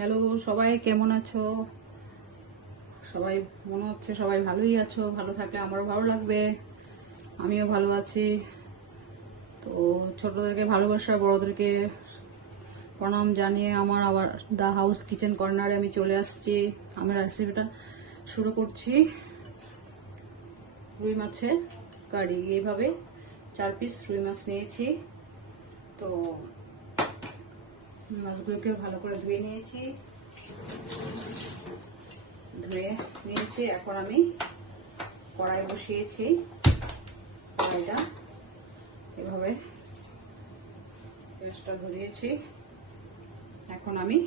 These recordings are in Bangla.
হ্যালো, সবাই কেমন আছো? সবাই মনে হচ্ছে সবাই ভালোই আছো। ভালো থাকলে আমারও ভালো লাগবে, আমিও ভালো আছি। তো ছোটদেরকে ভালোবাসা, বড়দেরকে প্রণাম জানিয়ে আমার আবার দ্য হাউস কিচেন কর্নারে আমি চলে আসছি। আমি রেসিপিটা শুরু করছি। রুই মাছের কারি। এইভাবে 4 পিস রুই মাছ নিয়েছি। তো মাছগুলোকে ভালো করে ধুয়ে নিয়েছি। এখন আমি কড়াই বসিয়েছি। কড়াইটা এভাবে পেঁয়াজটা ধরিয়েছি। এখন আমি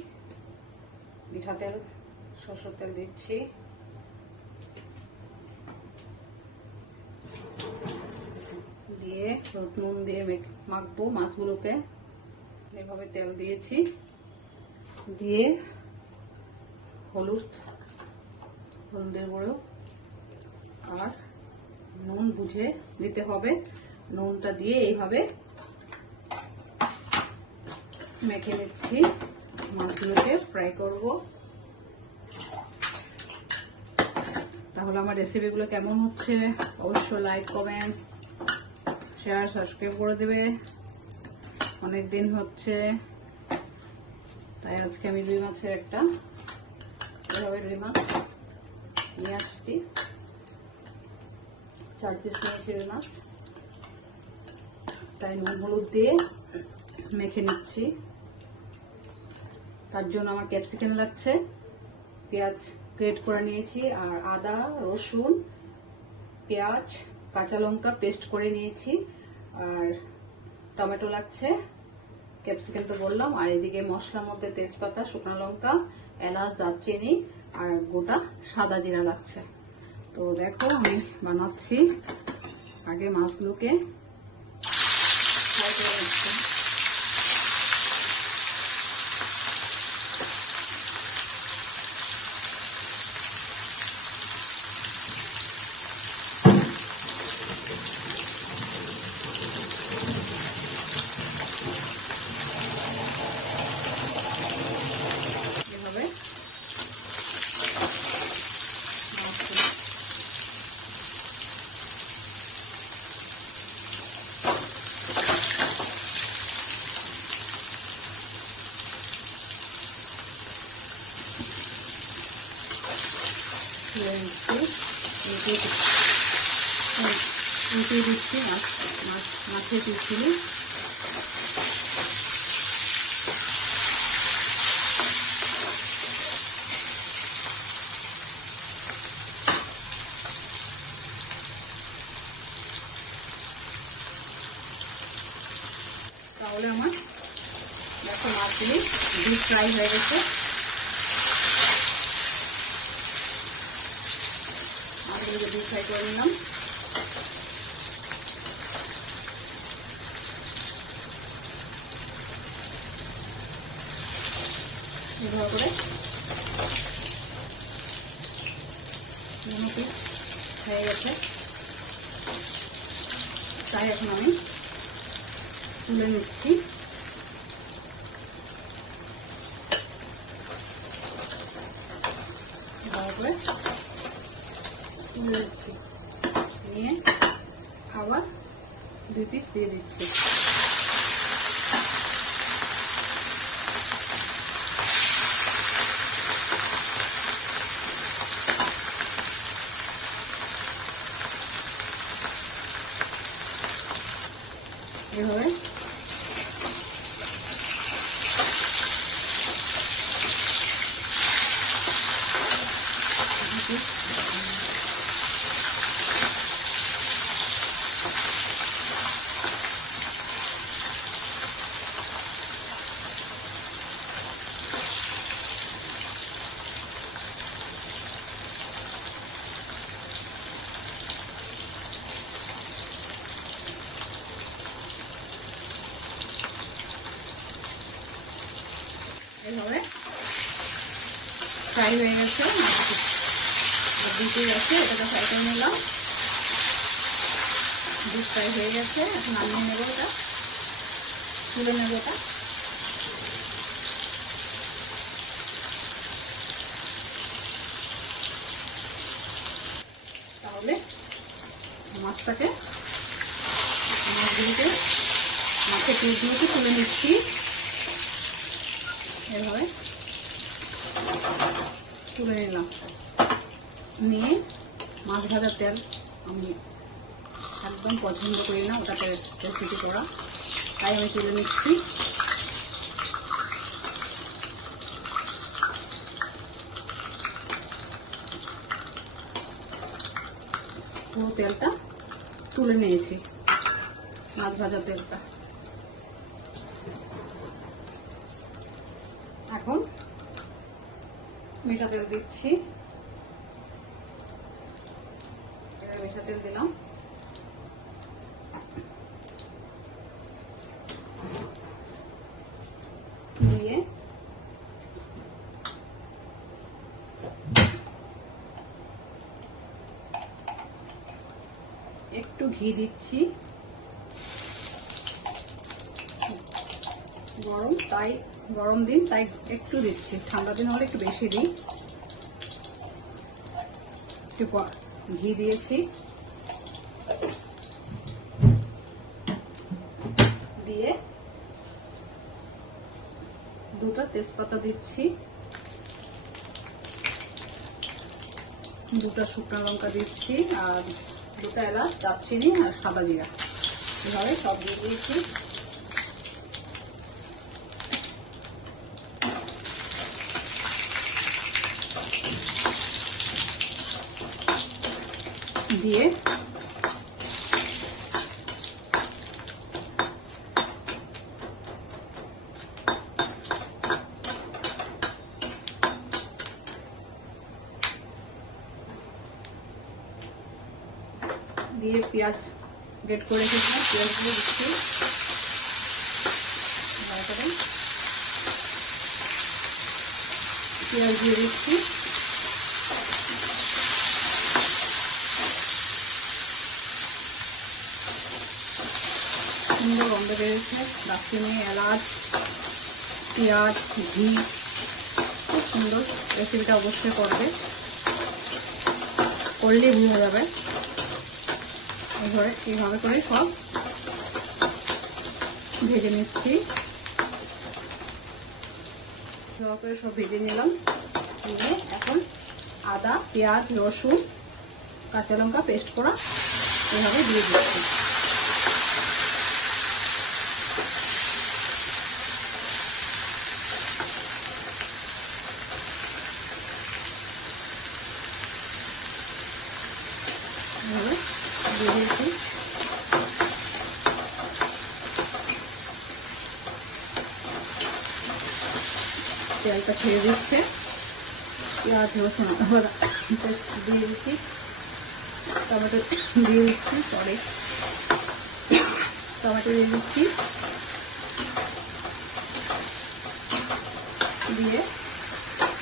মিঠা তেল, সরষের তেল দিচ্ছি। দিয়ে হলুদ নুন দিয়ে মাখবো মাছগুলোকে। এভাবে তেল দিয়েছি, দিয়ে হলুদের গুঁড়ো আর নুন বুঝে দিতে হবে। নুনটা দিয়ে এইভাবে মেখে নিচ্ছি। মাছগুলোকে ফ্রাই করব। তাহলে আমার রেসিপিগুলো কেমন হচ্ছে অবশ্যই লাইক, কমেন্ট, শেয়ার, সাবস্ক্রাইব করে দেবে। অনেক দিন হচ্ছে, তাই আজকে আমি রুই মাছের এভাবে রুই মাছ নিয়ে আসছি। 4 পিস নিয়েছি রুই মাছ, তাই নুন হলুদ দিয়ে মেখে নিচ্ছি। তার জন্য আমার ক্যাপসিকাম লাগছে, পেঁয়াজ গ্রেট করে নিয়েছি, আর আদা, রসুন, পেঁয়াজ, কাঁচা লঙ্কা পেস্ট করে নিয়েছি, আর টমেটো লাগছে। ক্যাপসিকাম তো বললাম। আর এদিকে মশলার মধ্যে তেজপাতা, শুকনো লঙ্কা, এলাচ, দারচিনি আর গোটা সাদা জিরা লাগছে। তো দেখো আমি বানাচ্ছি। আগে মাছগুলোকে ফ্রাই করে নিচ্ছি। এভাবে উল্টে দিচ্ছি মাছের পিসগুলো। তাহলে আমার দেখো মাছগুলি ডিপ ফ্রাই হয়ে গেছে। মাছগুলোকে ডিপ ফ্রাই করে নিলাম। এভাবে করে পিস হয়ে গেছে, তাই এখন আমি তুলে নিচ্ছি। তারপরে তুলে দিচ্ছি, নিয়ে আবার 2 পিস দিয়ে দিচ্ছি। এভাবে ফ্রাই হয়ে গেছে। দুটো আছে, এটাকে ফ্রাই করে নিলাম। ডিপ ফ্রাই হয়ে গেছে। এখন নামিয়ে নেবো, এটা তুলে নেবো। এটা মাছগুলিকে মাছের পিসগুলোকে তুলে নিচ্ছি। এভাবে তুলে নিলাম, নিয়ে মাছ ভাজার তেল আমি একদম পছন্দ করি না ওটাতে রেসিপি করা, তাই আমি তুলে নিচ্ছি। পুরো তেলটা তুলে নিয়েছি, মাছ ভাজা তেলটা। এখন মিঠা তেল দিচ্ছি, মিঠা তেল দিলাম, দিয়ে একটু ঘি দিচ্ছি। গরম দিন তাই একটু দিচ্ছি, ঠান্ডা দিন হলে একটু বেশি দিই। একটু ঘি দিয়েছি, দিয়ে দুটো তেজপাতা দিচ্ছি, দুটো শুকনো লঙ্কা দিচ্ছি, আর দুটো এলাচ, দারচিনি আর সাদা জিরা, এভাবে সব দিয়ে দিয়েছি। দিয়ে পেঁয়াজ গ্রেট করে রেখেছিলাম, পেঁয়াজগুলো দিচ্ছি। পেঁয়াজ দিয়ে দিচ্ছি, সুন্দর গন্ধ বেরোচ্ছে। দারচিনি, এলাচ, পেঁয়াজ, ঘি, খুব সুন্দর। রেসিপিটা অবশ্যই করলেই বোঝা যাবে। এইভাবে করে সব ভেজে নিচ্ছি, সব ভেজে নিলাম। নিয়ে এখন আদা, পেঁয়াজ, রসুন, কাঁচা লঙ্কা পেস্ট করা এভাবে দিয়ে দিচ্ছি। এভাবে দিয়ে দিয়েছি। তেলটা ছেড়ে দিচ্ছে, পেঁয়াজ রসুন দিয়ে দিচ্ছি, টমেটো দিয়ে দিচ্ছি, টমেটো দিয়ে দিচ্ছি, দিয়ে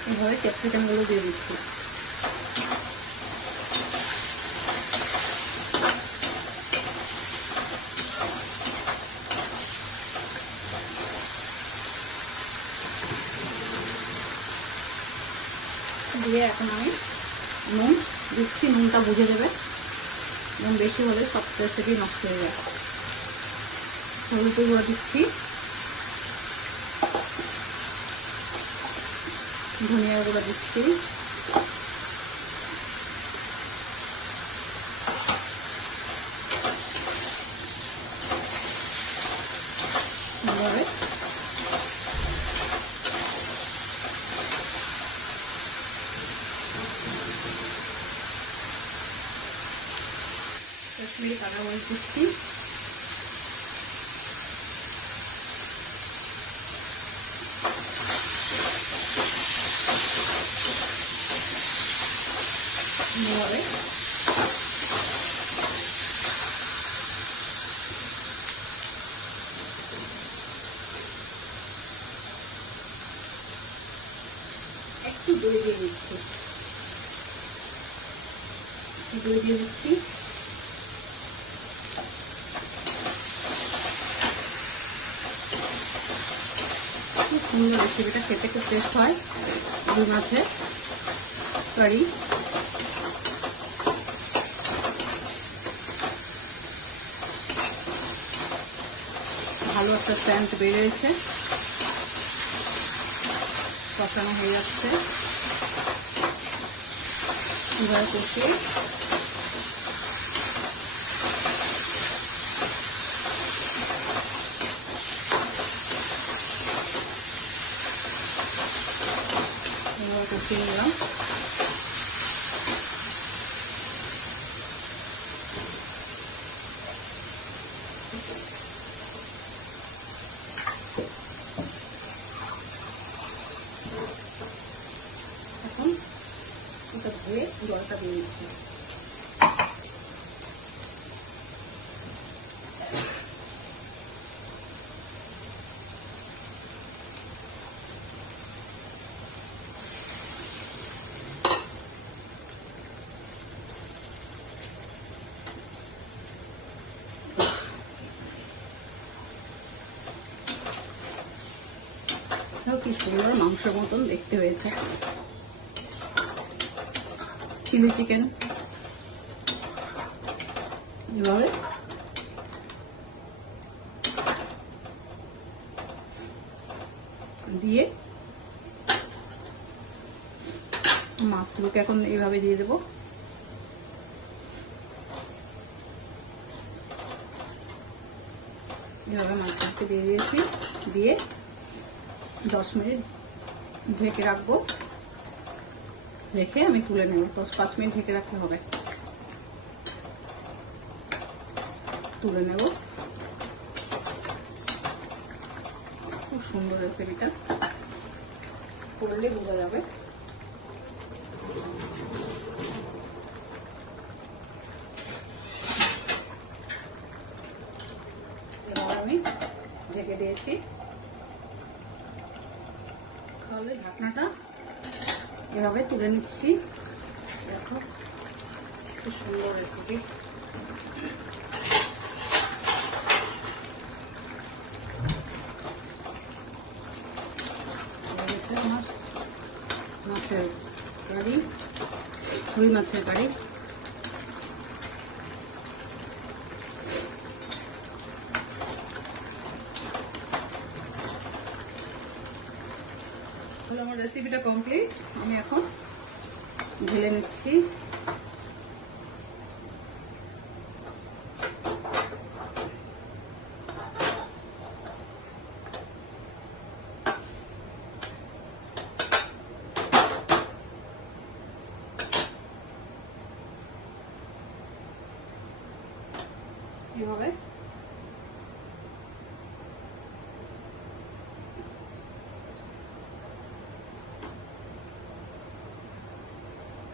এভাবে ক্যাপসিকামগুলো দিয়ে দিচ্ছি। দিয়ে এখন আমি নুন দিচ্ছি, নুনটা বুঝে দেবে, নুন বেশি হলে সব রেসিপি নষ্ট হয়ে যায়। হলুদের গুঁড়ো দিচ্ছি, ধনিয়া গুঁড়ো দিচ্ছি, কাশ্মীরি কাঁচা মরিচ দিচ্ছি, একটু দই দিয়ে দিচ্ছি, খুব সুন্দর রেসিপিটা, খেতে খুব টেস্ট হয়। রুই মাছের কারি ভালো একটা সেন্ট বেরিয়েছে, কষানো হয়ে যাচ্ছে। এবার কষিয়ে কষিয়ে নিলাম। এখন এটা ধুয়ে জলটা দিয়ে দিচ্ছি। কি সুন্দর মাংসের মতন দেখতে হয়েছে। চিলি চিকেন এভাবে দিয়ে মাছগুলোকে এখন এইভাবে দিয়ে দেবো। এভাবে মাছগুলোকে দিয়ে দিয়েছি, দিয়ে 10 মিনিট ঢেকে রাখবো। রেখে আমি তুলে নেব। 10-5 মিনিট ঢেকে রাখতে হবে, তুলে নেব। খুব সুন্দর রেসিপিটা, করলে বোঝা যাবে। এবার আমি ঢেকে দিয়েছি। তাহলে ঢাকনাটা এভাবে তুলে নিচ্ছি। দেখো খুব সুন্দর রেসিপি। আমার মাছের কারি, রুই মাছের কারি। আমার রেসিপিটা কমপ্লিট। আমি এখন ঢেলে নিচ্ছি। এভাবে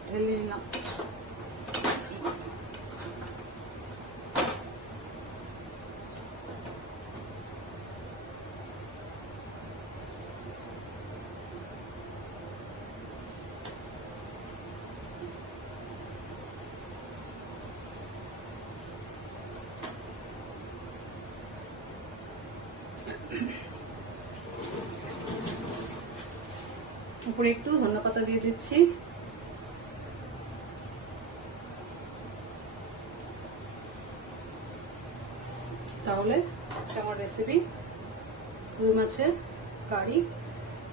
ঢেলে নিলাম। উপরে একটু ধনেপাতা দিয়ে দিচ্ছি। তাহলে আজকে আমার রেসিপি রুই মাছের কারি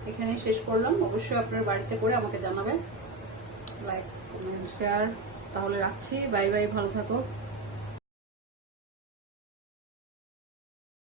এখানে শেষ করলাম। অবশ্যই আপনার বাড়িতে করে আমাকে জানাবেন, লাইক কমেন্ট শেয়ার। তাহলে রাখছি, বাই বাই, ভালো থাকো।